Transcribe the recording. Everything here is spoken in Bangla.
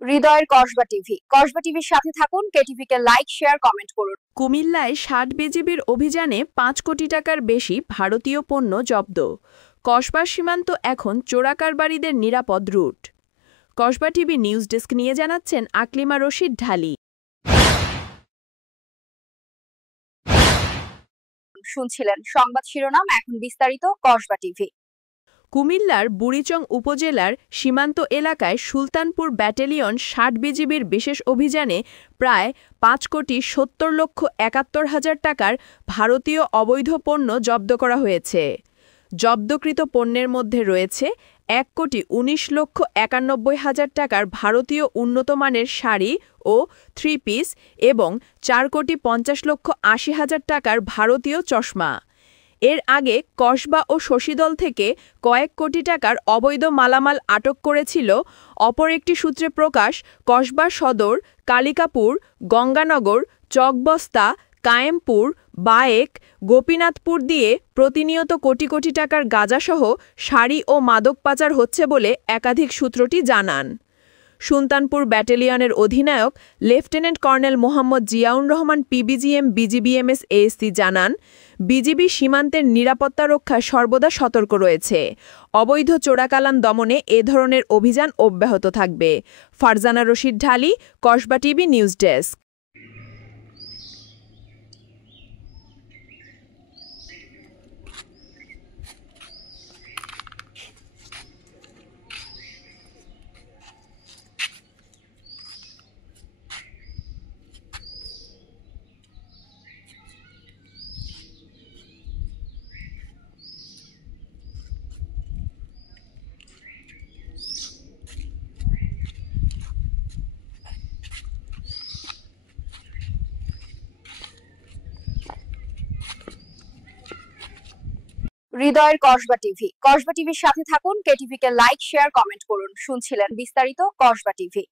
হৃদয়ের কসবা টিভির সাথে থাকুন। কেটিভি কে লাইক, শেয়ার, কমেন্ট করুন। কুমিল্লায় ৬০ বিজিবির অভিযানে ৫ কোটি টাকার বেশি ভারতীয় পণ্য জব্দ। কসবা সীমান্ত এখন চোরাকারবারিদের নিরাপদ route. Kasba TV news desk নিয়ে জানাচ্ছেন আকলিমা রশিদ ঢালি। শুনছিলেন সংবাদ শিরোনাম, এখন বিস্তারিত। কসবা টিভি। কুমিল্লার বুড়িচং উপজেলার সীমান্ত এলাকায় সুলতানপুর ব্যাটালিয়ন ৬০ বিজিবির বিশেষ অভিযানে প্রায় ৫,৭০,৭১,০০০ টাকার ভারতীয় অবৈধ পণ্য জব্দ করা হয়েছে। জব্দকৃত পণ্যের মধ্যে রয়েছে ১,১৯,৯১,০০০ টাকার ভারতীয় উন্নতমানের শাড়ি ও 3 পিস এবং ৪,৫০,৮০,০০০ টাকার ভারতীয় চশমা। এর আগে কসবা ও শশীদল থেকে কয়েক কোটি টাকার অবৈধ মালামাল আটক করেছিল। অপর একটি সূত্রে প্রকাশ, কসবা সদর, কালিকাপুর, গঙ্গানগর, চকবস্তা, কায়েমপুর, বায়েক, গোপীনাথপুর দিয়ে প্রতিনিয়ত কোটি কোটি টাকার গাঁজাসহ শাড়ি ও মাদক পাচার হচ্ছে বলে একাধিক সূত্রটি জানান। সুলতানপুর ব্যাটালিয়নের অধিনায়ক lieutenant colonel Mohammad Ziaur Rahman PBGM BGBMS ASC জানান, বিজিবি সীমান্তের নিরাপত্তা রক্ষায় সর্বদা সতর্ক রয়েছে। অবৈধ চোরাকালান দমনে এ ধরনের অভিযান অব্যাহত থাকবে। ফারজানা রশিদ ঢালি, কসবা টিভি নিউজ ডেস্ক। হৃদয়ের কসবা টিভির সাথে থাকুন। কেটিভি কে লাইক, শেয়ার, কমেন্ট করুন। শুনছিলেন বিস্তারিত। কসবা টিভি।